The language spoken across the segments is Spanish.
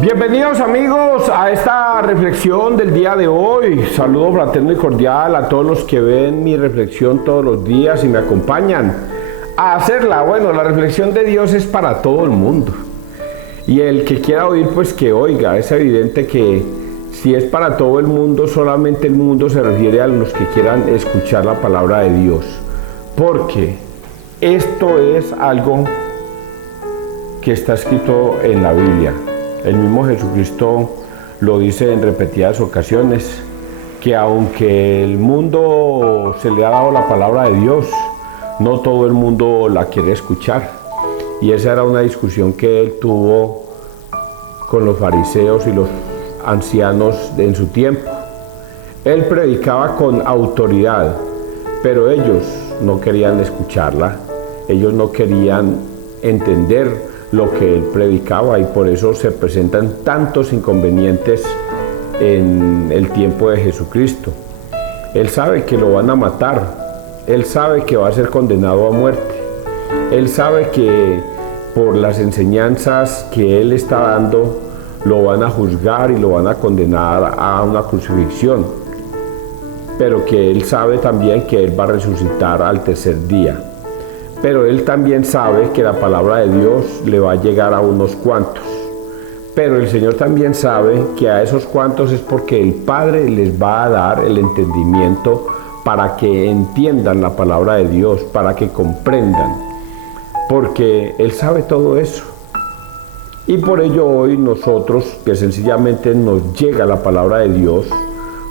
Bienvenidos amigos a esta reflexión del día de hoy. Saludo fraterno y cordial a todos los que ven mi reflexión todos los días y me acompañan a hacerla. Bueno, la reflexión de Dios es para todo el mundo. Y el que quiera oír, pues que oiga. Es evidente que si es para todo el mundo, solamente el mundo se refiere a los que quieran escuchar la palabra de Dios. Porque esto es algo que está escrito en la Biblia. El mismo Jesucristo lo dice en repetidas ocasiones, que aunque el mundo se le ha dado la palabra de Dios, no todo el mundo la quiere escuchar. Y esa era una discusión que él tuvo con los fariseos y los ancianos en su tiempo. Él predicaba con autoridad, pero ellos no querían escucharla, ellos no querían entender lo que él predicaba y por eso se presentan tantos inconvenientes en el tiempo de Jesucristo. Él sabe que lo van a matar, él sabe que va a ser condenado a muerte, él sabe que por las enseñanzas que él está dando lo van a juzgar y lo van a condenar a una crucifixión, pero que él sabe también que él va a resucitar al tercer día. Pero él también sabe que la palabra de Dios le va a llegar a unos cuantos. Pero el Señor también sabe que a esos cuantos es porque el Padre les va a dar el entendimiento para que entiendan la palabra de Dios, para que comprendan. Porque Él sabe todo eso. Y por ello hoy nosotros, que sencillamente nos llega la palabra de Dios,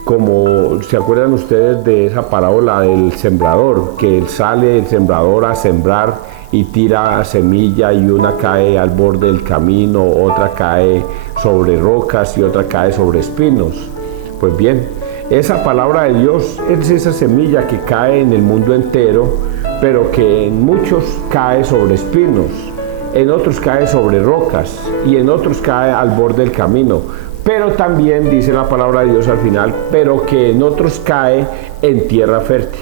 como se acuerdan ustedes de esa parábola del sembrador, que él sale el sembrador a sembrar y tira semilla y una cae al borde del camino, otra cae sobre rocas y otra cae sobre espinos. Pues bien, esa palabra de Dios es esa semilla que cae en el mundo entero, pero que en muchos cae sobre espinos, en otros cae sobre rocas y en otros cae al borde del camino. Pero también dice la palabra de Dios al final, pero que en otros cae en tierra fértil.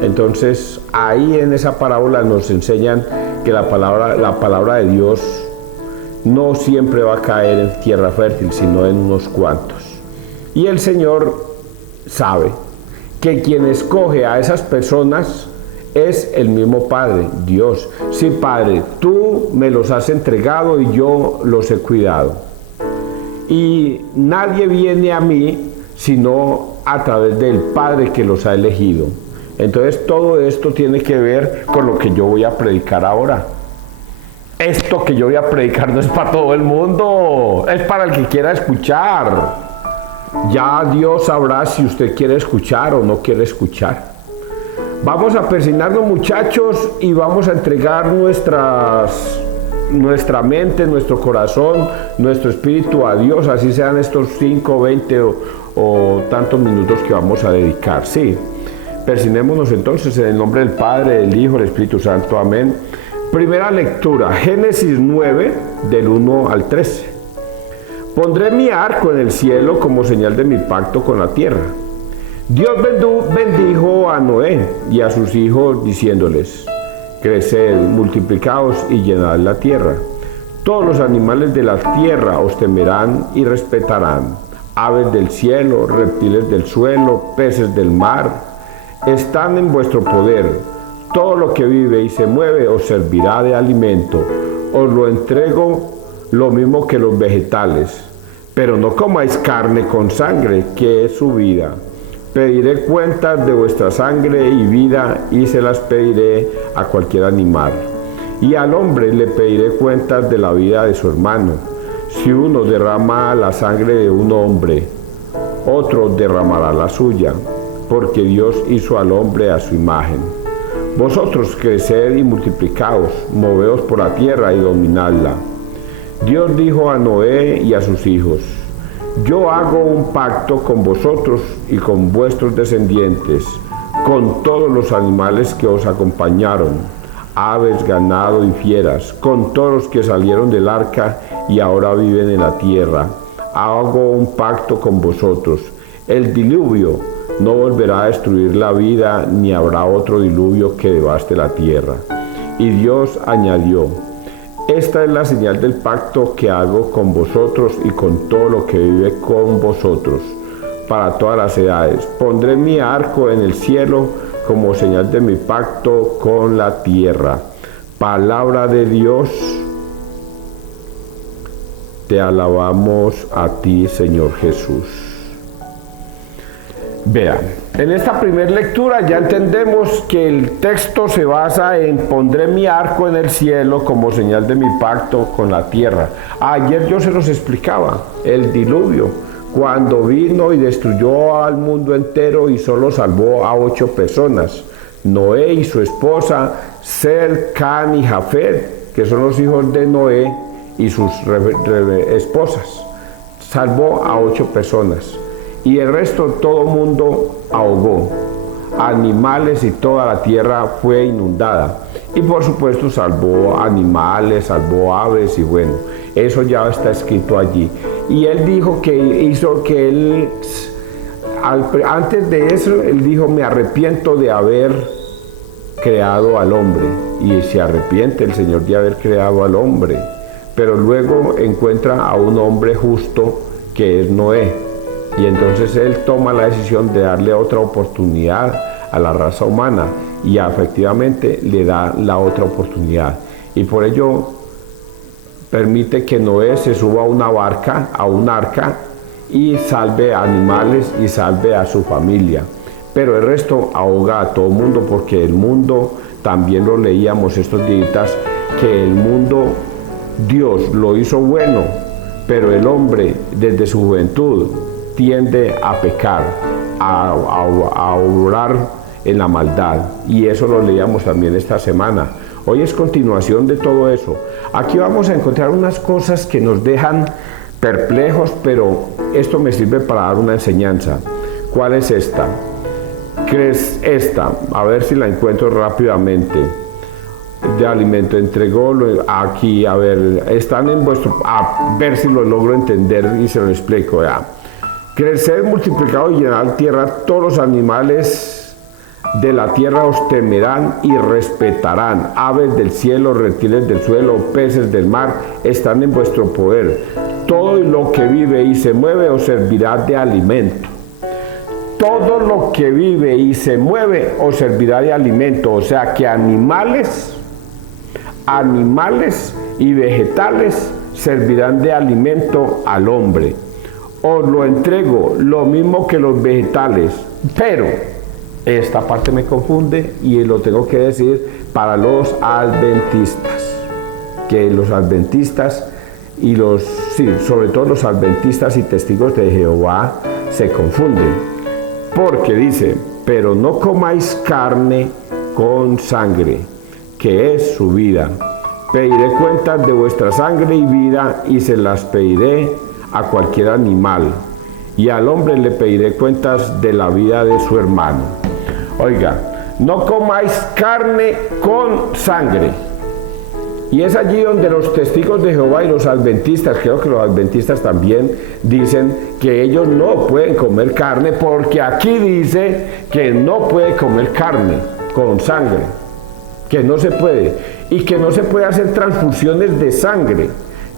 Entonces, ahí en esa parábola nos enseñan que la palabra de Dios no siempre va a caer en tierra fértil, sino en unos cuantos. Y el Señor sabe que quien escoge a esas personas es el mismo Padre, Dios. Sí, Padre, tú me los has entregado y yo los he cuidado. Y nadie viene a mí sino a través del Padre que los ha elegido. Entonces todo esto tiene que ver con lo que yo voy a predicar ahora. Esto que yo voy a predicar no es para todo el mundo, es para el que quiera escuchar. Ya Dios sabrá si usted quiere escuchar o no quiere escuchar. Vamos a persignarnos, muchachos, y vamos a entregar nuestra mente, nuestro corazón, nuestro espíritu a Dios, así sean estos 5, 20 o tantos minutos que vamos a dedicar. Sí, persignémonos entonces en el nombre del Padre, del Hijo, del Espíritu Santo. Amén. Primera lectura, Génesis 9, del 1 al 13. Pondré mi arco en el cielo como señal de mi pacto con la tierra. Dios bendijo a Noé y a sus hijos diciéndoles: creced, multiplicaos y llenad la tierra. Todos los animales de la tierra os temerán y respetarán. Aves del cielo, reptiles del suelo, peces del mar, están en vuestro poder. Todo lo que vive y se mueve os servirá de alimento. Os lo entrego lo mismo que los vegetales. Pero no comáis carne con sangre, que es su vida. Pediré cuentas de vuestra sangre y vida, y se las pediré a cualquier animal. Y al hombre le pediré cuentas de la vida de su hermano. Si uno derrama la sangre de un hombre, otro derramará la suya, porque Dios hizo al hombre a su imagen. Vosotros creced y multiplicaos, moveos por la tierra y dominadla. Dios dijo a Noé y a sus hijos: yo hago un pacto con vosotros y con vuestros descendientes, con todos los animales que os acompañaron, aves, ganado y fieras, con todos los que salieron del arca y ahora viven en la tierra. Hago un pacto con vosotros. El diluvio no volverá a destruir la vida, ni habrá otro diluvio que devaste la tierra. Y Dios añadió: esta es la señal del pacto que hago con vosotros y con todo lo que vive con vosotros, para todas las edades. Pondré mi arco en el cielo como señal de mi pacto con la tierra. Palabra de Dios, te alabamos a ti, Señor Jesús. Vean, en esta primera lectura ya entendemos que el texto se basa en pondré mi arco en el cielo como señal de mi pacto con la tierra. Ayer yo se los explicaba, el diluvio, cuando vino y destruyó al mundo entero y solo salvó a 8 personas, Noé y su esposa, Sem, Cam y Jafet, que son los hijos de Noé y sus esposas. Salvó a 8 personas. Y el resto todo el mundo ahogó, animales y toda la tierra fue inundada. Y por supuesto salvó animales, salvó aves y bueno, eso ya está escrito allí. Y él dijo que hizo que él, antes de eso, él dijo, me arrepiento de haber creado al hombre. Y se arrepiente el Señor de haber creado al hombre. Pero luego encuentra a un hombre justo que es Noé. Y entonces él toma la decisión de darle otra oportunidad a la raza humana y efectivamente le da la otra oportunidad. Y por ello permite que Noé se suba a una barca, a un arca, y salve a animales y salve a su familia. Pero el resto ahoga a todo el mundo, porque el mundo, también lo leíamos estos días, que el mundo Dios lo hizo bueno, pero el hombre desde su juventud tiende a pecar, a obrar en la maldad, y eso lo leíamos también esta semana. Hoy es continuación de todo eso. Aquí vamos a encontrar unas cosas que nos dejan perplejos, pero esto me sirve para dar una enseñanza. ¿Cuál es esta? ¿Qué es esta? A ver si la encuentro rápidamente. De alimento entregó aquí, a ver, están en vuestro, a ver si lo logro entender y se lo explico ya. Crecer, multiplicado y llenar tierra, todos los animales de la tierra os temerán y respetarán. Aves del cielo, reptiles del suelo, peces del mar, están en vuestro poder. Todo lo que vive y se mueve os servirá de alimento. Todo lo que vive y se mueve os servirá de alimento. O sea que animales y vegetales servirán de alimento al hombre. Os lo entrego, lo mismo que los vegetales, pero esta parte me confunde y lo tengo que decir para los adventistas, que los adventistas y sobre todo los adventistas y testigos de Jehová se confunden, porque dice, pero no comáis carne con sangre, que es su vida. Pediré cuentas de vuestra sangre y vida y se las pediré a cualquier animal, y al hombre le pediré cuentas de la vida de su hermano. Oiga, no comáis carne con sangre. Y es allí donde los testigos de Jehová y los adventistas, creo que los adventistas también dicen que ellos no pueden comer carne, porque aquí dice que no puede comer carne con sangre, que no se puede, y que no se puede hacer transfusiones de sangre,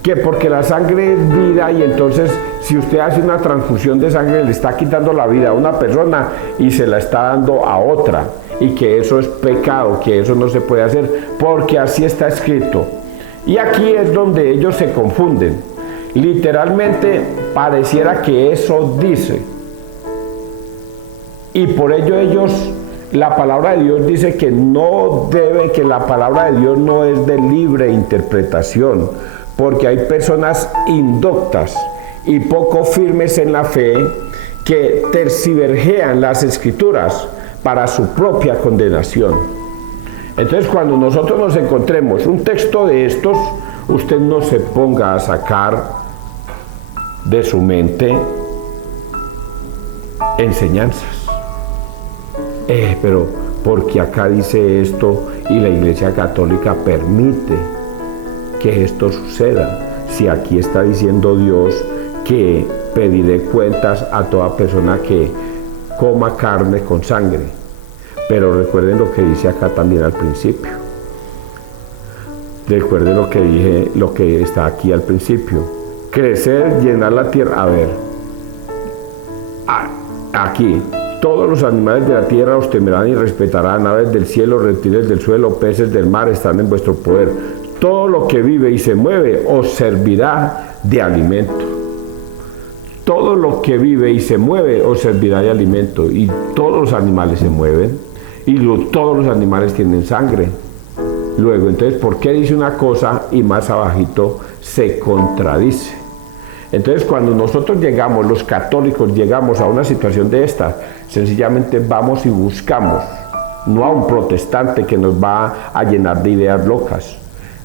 que porque la sangre es vida, y entonces si usted hace una transfusión de sangre le está quitando la vida a una persona y se la está dando a otra, y que eso es pecado, que eso no se puede hacer porque así está escrito. Y aquí es donde ellos se confunden. Literalmente pareciera que eso dice, y por ello la palabra de Dios dice que que la palabra de Dios no es de libre interpretación, porque hay personas indoctas y poco firmes en la fe que tergiversean las escrituras para su propia condenación. Entonces, cuando nosotros nos encontremos un texto de estos, usted no se ponga a sacar de su mente enseñanzas. Pero porque acá dice esto y la Iglesia Católica permite que esto suceda, si aquí está diciendo Dios que pediré cuentas a toda persona que coma carne con sangre. Pero recuerden lo que dice acá también al principio. Recuerde lo que dije, lo que está aquí al principio. Crecer, llenar la tierra. A ver, aquí, todos los animales de la tierra os temerán y respetarán, aves del cielo, reptiles del suelo, peces del mar están en vuestro poder. Todo lo que vive y se mueve os servirá de alimento. Todo lo que vive y se mueve os servirá de alimento. Y todos los animales se mueven y todos los animales tienen sangre. Luego, entonces, ¿por qué dice una cosa y más abajito se contradice? Entonces, cuando nosotros llegamos, los católicos, llegamos a una situación de esta, sencillamente vamos y buscamos, no a un protestante que nos va a llenar de ideas locas,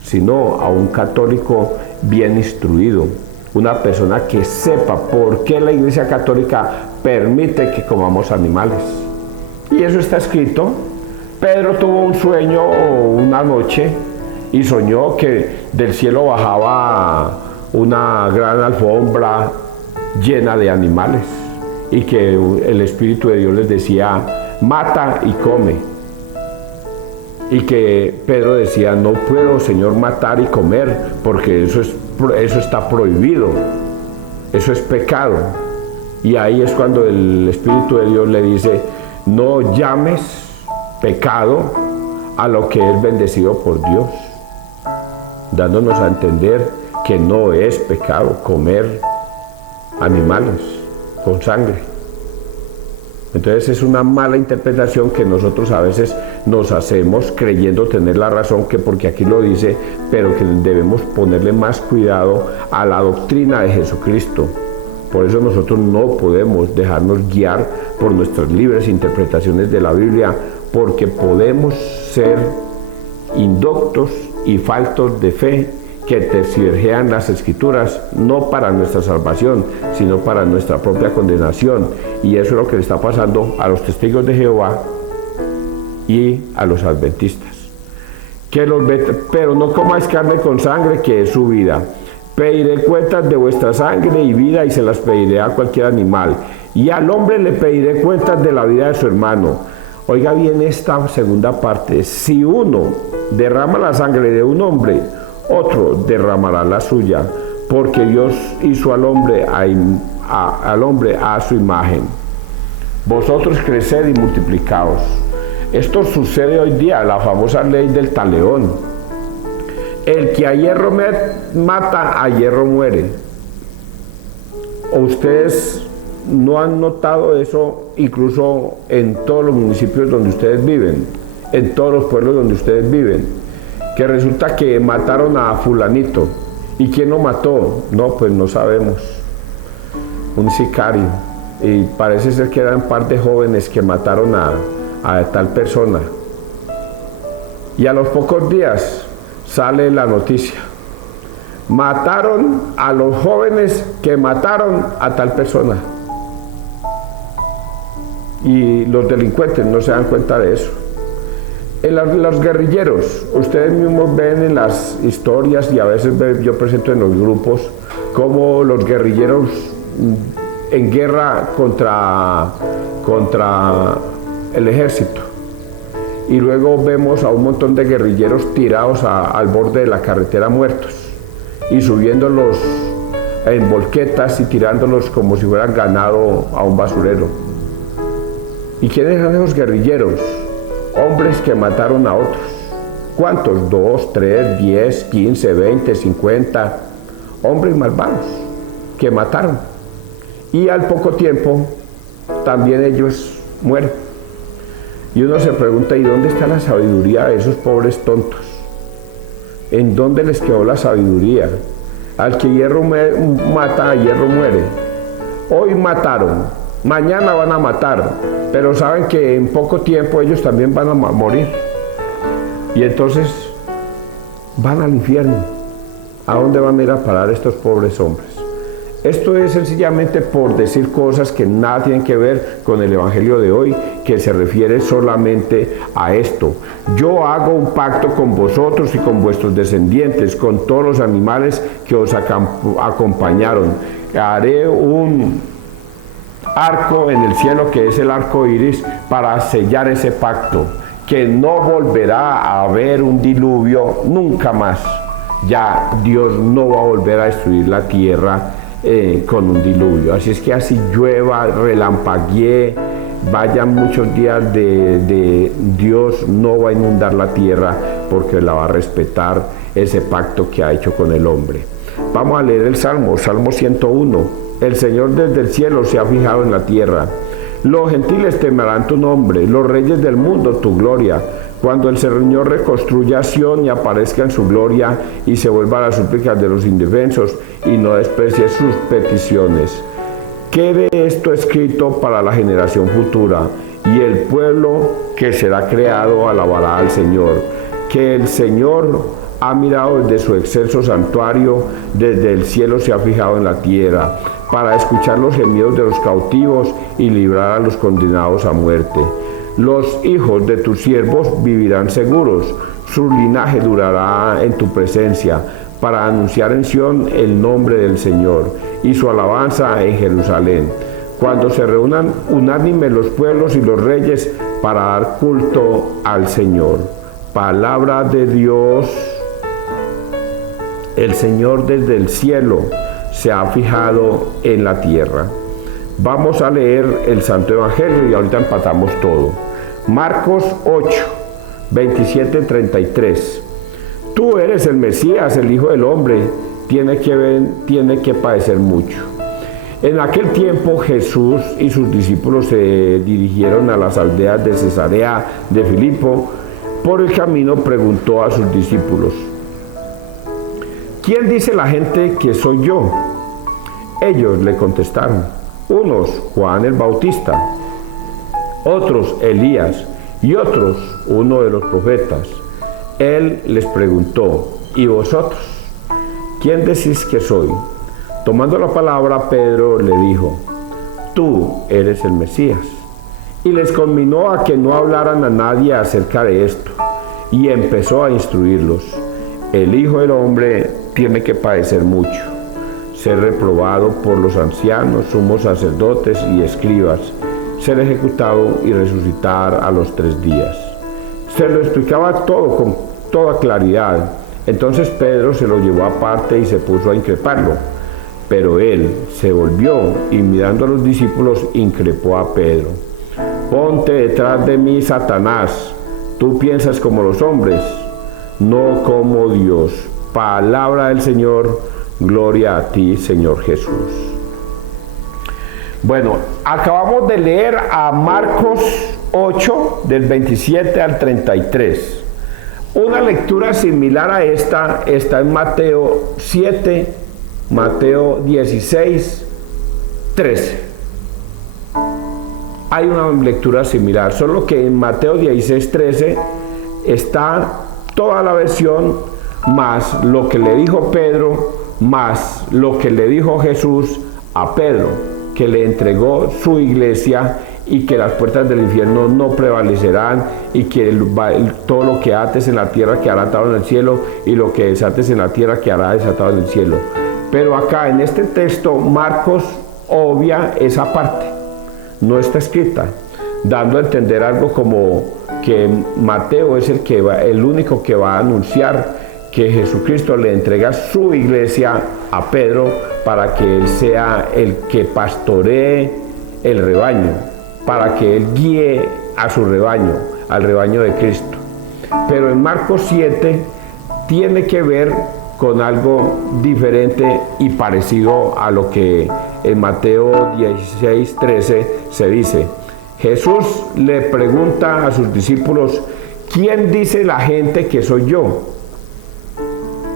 sino a un católico bien instruido, una persona que sepa por qué la Iglesia Católica permite que comamos animales. Y eso está escrito. Pedro tuvo un sueño una noche y soñó que del cielo bajaba una gran alfombra llena de animales y que el Espíritu de Dios les decía, mata y come. Y que Pedro decía, no puedo, Señor, matar y comer, porque eso está prohibido, eso es pecado. Y ahí es cuando el Espíritu de Dios le dice, no llames pecado a lo que es bendecido por Dios, dándonos a entender que no es pecado comer animales con sangre. Entonces es una mala interpretación que nosotros a veces nos hacemos creyendo tener la razón, que porque aquí lo dice, pero que debemos ponerle más cuidado a la doctrina de Jesucristo. Por eso nosotros no podemos dejarnos guiar por nuestras libres interpretaciones de la Biblia, porque podemos ser indoctos y faltos de fe que tergiversan las Escrituras, no para nuestra salvación, sino para nuestra propia condenación. Y eso es lo que le está pasando a los testigos de Jehová y a los adventistas. Pero no comáis carne con sangre, que es su vida. Pediré cuentas de vuestra sangre y vida, y se las pediré a cualquier animal. Y al hombre le pediré cuentas de la vida de su hermano. Oiga bien esta segunda parte. Si uno derrama la sangre de un hombre, otro derramará la suya, porque Dios hizo al hombre a su imagen. Vosotros creced y multiplicaos. Esto sucede hoy día, la famosa ley del talión. El que a hierro mata, a hierro muere. Ustedes no han notado eso incluso en todos los municipios donde ustedes viven, en todos los pueblos donde ustedes viven, que resulta que mataron a fulanito. ¿Y quién lo mató? No, pues no sabemos. Un sicario. Y parece ser que eran un par de jóvenes que mataron a tal persona. Y a los pocos días sale la noticia. Mataron a los jóvenes que mataron a tal persona. Y los delincuentes no se dan cuenta de eso. Los guerrilleros, ustedes mismos ven en las historias, y a veces yo presento en los grupos, cómo los guerrilleros en guerra contra el ejército. Y luego vemos a un montón de guerrilleros tirados al borde de la carretera muertos, y subiéndolos en volquetas y tirándolos como si fueran ganado a un basurero. ¿Y quiénes eran esos guerrilleros? Hombres que mataron a otros. ¿Cuántos? 2, 3, 10, 15, 20, 50 hombres malvados que mataron. Y al poco tiempo también ellos mueren. Y uno se pregunta, ¿y dónde está la sabiduría de esos pobres tontos? ¿En dónde les quedó la sabiduría? Al que hierro mata, a hierro muere. Hoy mataron, mañana van a matar, pero saben que en poco tiempo ellos también van a morir. Y entonces van al infierno. ¿A dónde van a ir a parar estos pobres hombres? Esto es sencillamente por decir cosas que nada tienen que ver con el Evangelio de hoy, que se refiere solamente a esto. Yo hago un pacto con vosotros y con vuestros descendientes, con todos los animales que os acompañaron. Haré un arco en el cielo, que es el arco iris, para sellar ese pacto. que no volverá a haber un diluvio nunca más. Ya Dios no va a volver a destruir la tierra con un diluvio. Así es que así llueva, relampaguee, vayan muchos días de Dios no va a inundar la tierra porque la va a respetar ese pacto que ha hecho con el hombre. Vamos a leer el Salmo 101. El Señor desde el cielo se ha fijado en la tierra. Los gentiles temerán tu nombre, los reyes del mundo tu gloria. Cuando el Señor reconstruya Sión y aparezca en su gloria y se vuelva a las súplicas de los indefensos y no desprecie sus peticiones. Quede esto escrito para la generación futura y el pueblo que será creado alabará al Señor. Que el Señor ha mirado desde su excelso santuario, desde el cielo se ha fijado en la tierra, para escuchar los gemidos de los cautivos y librar a los condenados a muerte. Los hijos de tus siervos vivirán seguros, su linaje durará en tu presencia, para anunciar en Sión el nombre del Señor y su alabanza en Jerusalén. Cuando se reúnan unánimes los pueblos y los reyes para dar culto al Señor. Palabra de Dios. El Señor desde el cielo se ha fijado en la tierra. Vamos a leer el Santo Evangelio y ahorita empatamos todo. Marcos 8, 27-33. Tú eres el Mesías, el Hijo del Hombre, tiene que padecer mucho. En aquel tiempo Jesús y sus discípulos se dirigieron a las aldeas de Cesarea de Filipo. Por el camino preguntó a sus discípulos: ¿quién dice la gente que soy yo? Ellos le contestaron: unos Juan el Bautista, otros Elías y otros uno de los profetas. Él les preguntó: ¿y vosotros? ¿Quién decís que soy? Tomando la palabra, Pedro le dijo: tú eres el Mesías. Y les conminó a que no hablaran a nadie acerca de esto, y empezó a instruirlos: el Hijo del Hombre tiene que padecer mucho, ser reprobado por los ancianos, sumos sacerdotes y escribas, ser ejecutado y resucitar a los 3 días. Se lo explicaba todo con toda claridad. Entonces Pedro se lo llevó aparte y se puso a increparlo. Pero él se volvió y mirando a los discípulos increpó a Pedro: ponte detrás de mí, Satanás, tú piensas como los hombres, no como Dios. Palabra del Señor, gloria a ti, Señor Jesús. Bueno, acabamos de leer a Marcos 8, del 27 al 33. Una lectura similar a esta está en Mateo 7, Mateo 16, 13. Hay una lectura similar, solo que en Mateo 16, 13 está toda la versión, más lo que le dijo Pedro, más lo que le dijo Jesús a Pedro, que le entregó su iglesia y que las puertas del infierno no prevalecerán y que todo lo que ates en la tierra quedará atado en el cielo y lo que desates en la tierra quedará desatado en el cielo. Pero acá en este texto Marcos obvia esa parte, no está escrita, dando a entender algo como que Mateo es el único que va a anunciar que Jesucristo le entrega su iglesia a Pedro para que él sea el que pastoree el rebaño, para que él guíe a su rebaño, al rebaño de Cristo. Pero en Marcos 7 tiene que ver con algo diferente y parecido a lo que en Mateo 16, 13 se dice. Jesús le pregunta a sus discípulos: ¿quién dice la gente que soy yo?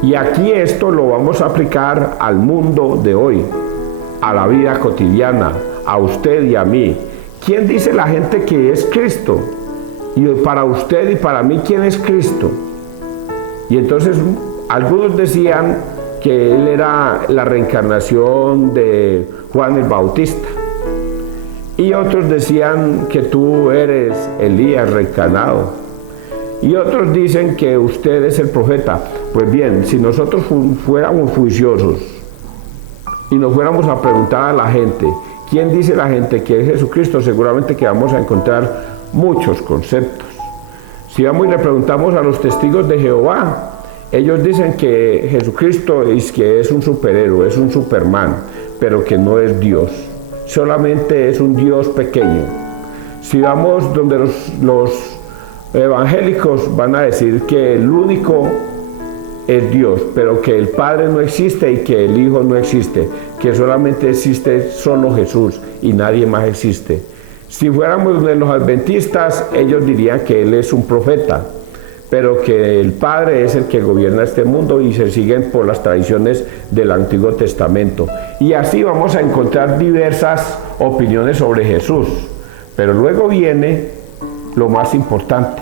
Y aquí esto lo vamos a aplicar al mundo de hoy, a la vida cotidiana, a usted y a mí. ¿Quién dice la gente que es Cristo? Y para usted y para mí, ¿quién es Cristo? Y entonces algunos decían que él era la reencarnación de Juan el Bautista. Y otros decían que tú eres Elías reencarnado. Y otros dicen que usted es el profeta. Pues bien, si nosotros fuéramos juiciosos y nos fuéramos a preguntar a la gente, ¿quién dice la gente que es Jesucristo? Seguramente que vamos a encontrar muchos conceptos. Si vamos y le preguntamos a los testigos de Jehová, ellos dicen que Jesucristo es un superhéroe, es un Superman, pero que no es Dios, solamente es un Dios pequeño. Si vamos donde los evangélicos van a decir que el único es Dios, pero que el Padre no existe y que el Hijo no existe, que solamente existe solo Jesús y nadie más existe. Si fuéramos de los adventistas, ellos dirían que Él es un profeta, pero que el Padre es el que gobierna este mundo y se siguen por las tradiciones del Antiguo Testamento. Y así vamos a encontrar diversas opiniones sobre Jesús. Pero luego viene lo más importante,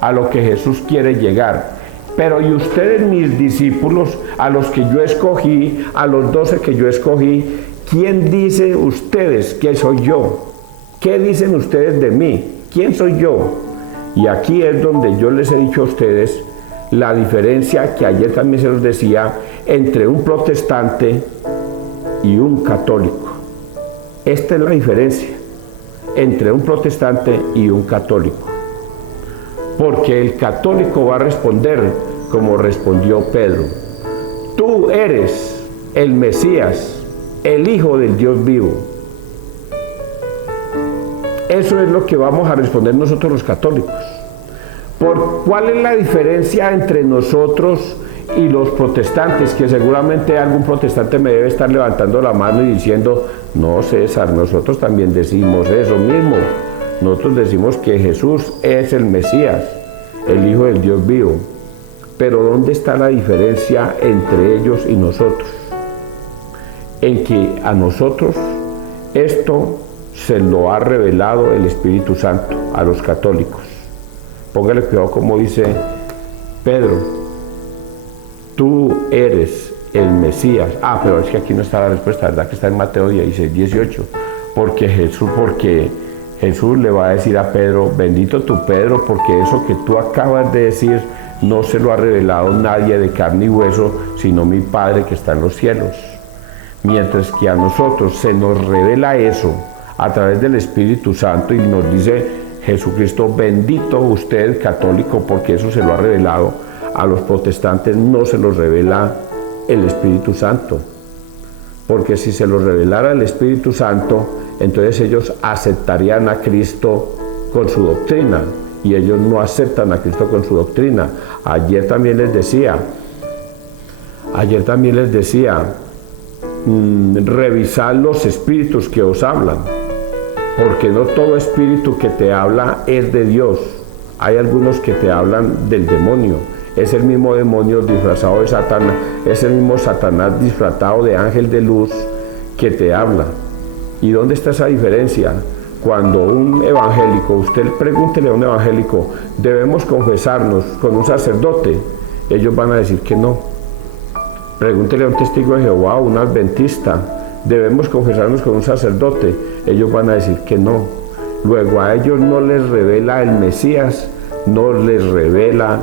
a lo que Jesús quiere llegar. Pero y ustedes, mis discípulos, a los que yo escogí, a los 12 que yo escogí, ¿quién dicen ustedes que soy yo? ¿Qué dicen ustedes de mí? ¿Quién soy yo? Y aquí es donde yo les he dicho a ustedes la diferencia que ayer también se los decía entre un protestante y un católico. Esta es la diferencia entre un protestante y un católico. Porque el católico va a responder como respondió Pedro. Tú eres el Mesías, el Hijo del Dios vivo. Eso es lo que vamos a responder nosotros los católicos. ¿Cuál es la diferencia entre nosotros y los protestantes? Que seguramente algún protestante me debe estar levantando la mano y diciendo, no, César, nosotros también decimos eso mismo. Nosotros decimos que Jesús es el Mesías, el Hijo del Dios vivo. Pero ¿dónde está la diferencia entre ellos y nosotros? En que a nosotros esto se lo ha revelado el Espíritu Santo a los católicos. Póngale cuidado como dice Pedro, tú eres el Mesías. Pero es que aquí no está la respuesta, ¿verdad? Que está en Mateo 16, 18. Porque Jesús le va a decir a Pedro, bendito tú Pedro, porque eso que tú acabas de decir no se lo ha revelado nadie de carne y hueso, sino mi Padre que está en los cielos. Mientras que a nosotros se nos revela eso a través del Espíritu Santo y nos dice Jesucristo, bendito usted católico, porque eso se lo ha revelado. A los protestantes no se los revela el Espíritu Santo, porque si se los revelara el Espíritu Santo, entonces ellos aceptarían a Cristo con su doctrina, y ellos no aceptan a Cristo con su doctrina. Ayer también les decía, revisad los espíritus que os hablan, porque no todo espíritu que te habla es de Dios. Hay algunos que te hablan del demonio. Es el mismo demonio disfrazado de Satanás, es el mismo Satanás disfrazado de ángel de luz que te habla. ¿Y dónde está esa diferencia? Cuando un evangélico, usted pregúntele a un evangélico, ¿debemos confesarnos con un sacerdote? Ellos van a decir que no. Pregúntele a un testigo de Jehová, un adventista, ¿debemos confesarnos con un sacerdote? Ellos van a decir que no. Luego a ellos no les revela el Mesías, no les revela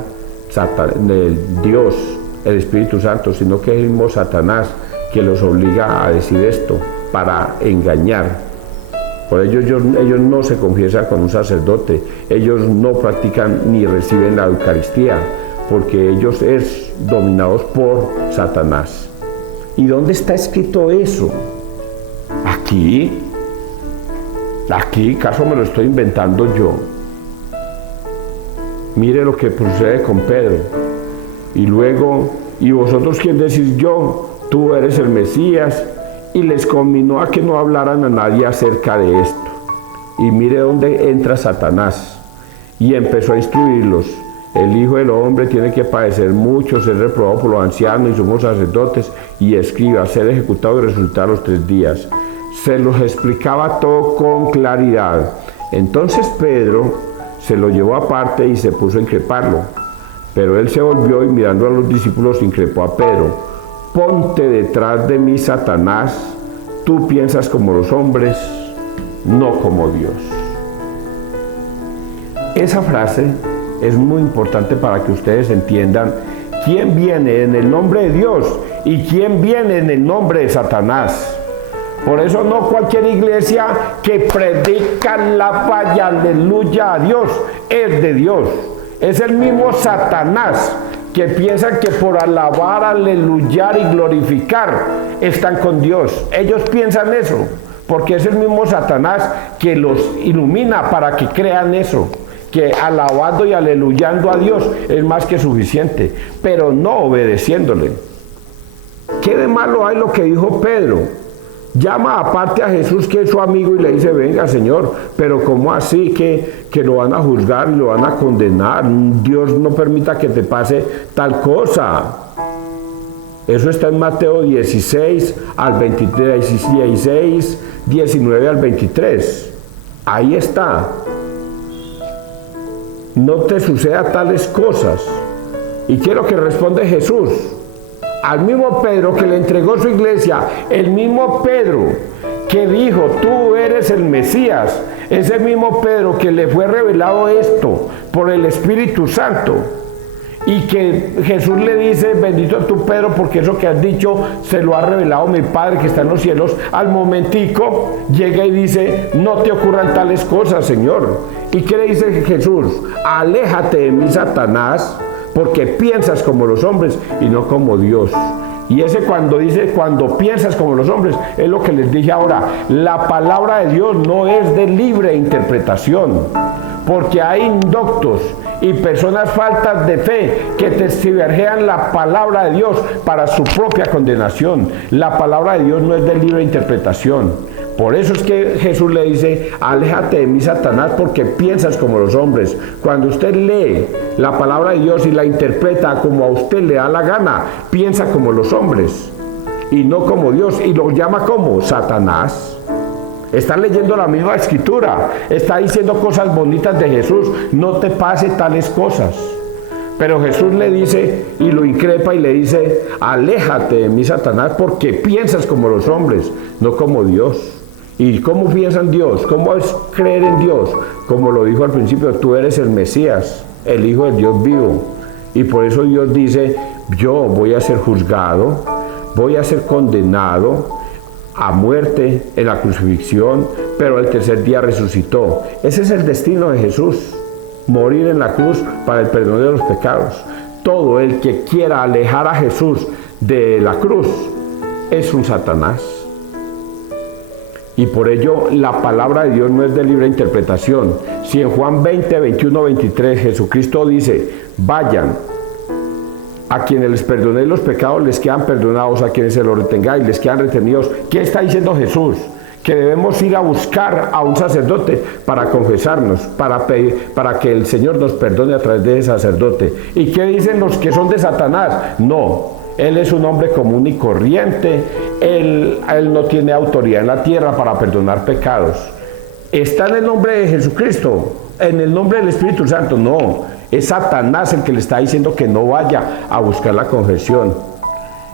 Dios, el Espíritu Santo, sino que es el mismo Satanás que los obliga a decir esto para engañar. Por ello ellos no se confiesan con un sacerdote, ellos no practican ni reciben la Eucaristía, porque ellos es dominados por Satanás. ¿Y dónde está escrito eso? Aquí, ¿caso me lo estoy inventando yo? Mire lo que procede con Pedro. Y luego, ¿y vosotros quién decís yo? Tú eres el Mesías. Y les conminó a que no hablaran a nadie acerca de esto. Y mire dónde entra Satanás. Y empezó a instruirlos. El Hijo del Hombre tiene que padecer mucho, ser reprobado por los ancianos y sumos sacerdotes y escribas, ser ejecutado y resucitar los 3 días. Se los explicaba todo con claridad. Entonces Pedro se lo llevó aparte y se puso a increparlo. Pero él se volvió y mirando a los discípulos increpó a Pedro. Ponte detrás de mí, Satanás, tú piensas como los hombres, no como Dios. Esa frase es muy importante para que ustedes entiendan quién viene en el nombre de Dios y quién viene en el nombre de Satanás. Por eso no cualquier iglesia que predica la vaya aleluya a Dios es de Dios. Es el mismo Satanás que piensan que por alabar, aleluyar y glorificar están con Dios. Ellos piensan eso, porque es el mismo Satanás que los ilumina para que crean eso, que alabando y aleluyando a Dios es más que suficiente, pero no obedeciéndole. ¿Qué de malo hay lo que dijo Pedro? Llama aparte a Jesús, que es su amigo, y le dice: venga, Señor, pero ¿cómo así que lo van a juzgar y lo van a condenar? Dios no permita que te pase tal cosa. Eso está en Mateo 16 al 23, 16, 19 al 23. Ahí está. No te suceda tales cosas. ¿Y qué es lo que responde Jesús? Al mismo Pedro que le entregó su iglesia, el mismo Pedro que dijo: tú eres el Mesías, ese mismo Pedro que le fue revelado esto por el Espíritu Santo, y que Jesús le dice: bendito tú, Pedro, porque eso que has dicho se lo ha revelado mi Padre que está en los cielos. Al momentico llega y dice: no te ocurran tales cosas, Señor. ¿Y qué le dice Jesús? Aléjate de mí, Satanás, porque piensas como los hombres y no como Dios. Y ese cuando dice cuando piensas como los hombres, es lo que les dije ahora. La palabra de Dios no es de libre interpretación, porque hay indoctos y personas faltas de fe que tergiversan la palabra de Dios para su propia condenación. La palabra de Dios no es de libre interpretación. Por eso es que Jesús le dice: aléjate de mí, Satanás, porque piensas como los hombres. Cuando usted lee la palabra de Dios y la interpreta como a usted le da la gana, piensa como los hombres y no como Dios, y lo llama como Satanás. Está leyendo la misma escritura, está diciendo cosas bonitas de Jesús: no te pase tales cosas. Pero Jesús le dice y lo increpa y le dice: aléjate de mí, Satanás, porque piensas como los hombres, no como Dios. ¿Y cómo piensa en Dios? ¿Cómo es creer en Dios? Como lo dijo al principio: tú eres el Mesías, el Hijo del Dios vivo. Y por eso Dios dice: yo voy a ser juzgado, voy a ser condenado a muerte en la crucifixión, pero el tercer día resucitó. Ese es el destino de Jesús: morir en la cruz para el perdón de los pecados. Todo el que quiera alejar a Jesús de la cruz es un Satanás. Y por ello la palabra de Dios no es de libre interpretación. Si en Juan 20, 21, 23 Jesucristo dice: vayan, a quienes les perdonéis los pecados les quedan perdonados, a quienes se los retengáis les quedan retenidos. ¿Qué está diciendo Jesús? Que debemos ir a buscar a un sacerdote para confesarnos, para pedir, para que el Señor nos perdone a través de ese sacerdote. ¿Y qué dicen los que son de Satanás? No, él es un hombre común y corriente, él no tiene autoridad en la tierra para perdonar pecados. ¿Está en el nombre de Jesucristo? ¿En el nombre del Espíritu Santo? No, es Satanás el que le está diciendo que no vaya a buscar la confesión.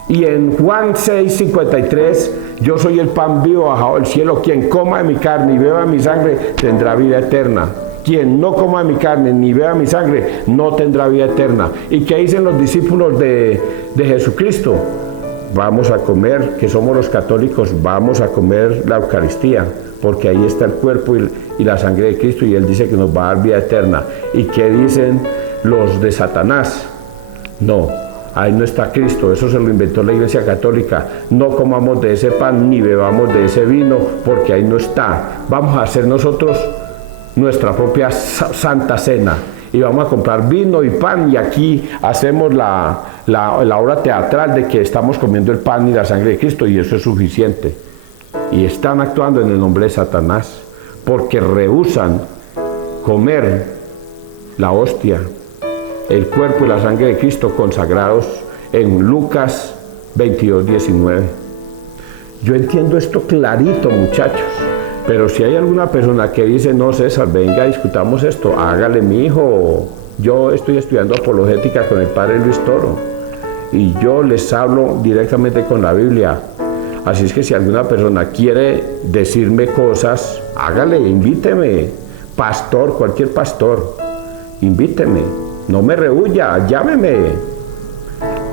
Y en Juan 6, 53, yo soy el pan vivo bajado del cielo: quien coma de mi carne y beba mi sangre tendrá vida eterna. Quien no coma de mi carne ni beba mi sangre no tendrá vida eterna. ¿Y qué dicen los discípulos de Jesucristo? Vamos a comer, que somos los católicos, vamos a comer la Eucaristía, porque ahí está el cuerpo y la sangre de Cristo, y Él dice que nos va a dar vida eterna. ¿Y qué dicen los de Satanás? No, ahí no está Cristo, eso se lo inventó la Iglesia Católica. No comamos de ese pan ni bebamos de ese vino, porque ahí no está. Vamos a hacer nosotros nuestra propia Santa Cena, y vamos a comprar vino y pan, y aquí hacemos la obra teatral de que estamos comiendo el pan y la sangre de Cristo, y eso es suficiente. Y están actuando en el nombre de Satanás, porque rehúsan comer la hostia, el cuerpo y la sangre de Cristo consagrados en Lucas 22, 19. Yo entiendo esto clarito, muchachos, pero si hay alguna persona que dice: no, César, venga, discutamos esto, hágale, mi hijo. Yo estoy estudiando apologética con el padre Luis Toro, y yo les hablo directamente con la Biblia. Así es que si alguna persona quiere decirme cosas, hágale, invíteme. Pastor, cualquier pastor, invíteme. No me rehuya, llámeme.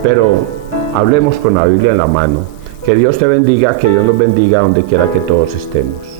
Pero hablemos con la Biblia en la mano. Que Dios te bendiga, que Dios nos bendiga donde quiera que todos estemos.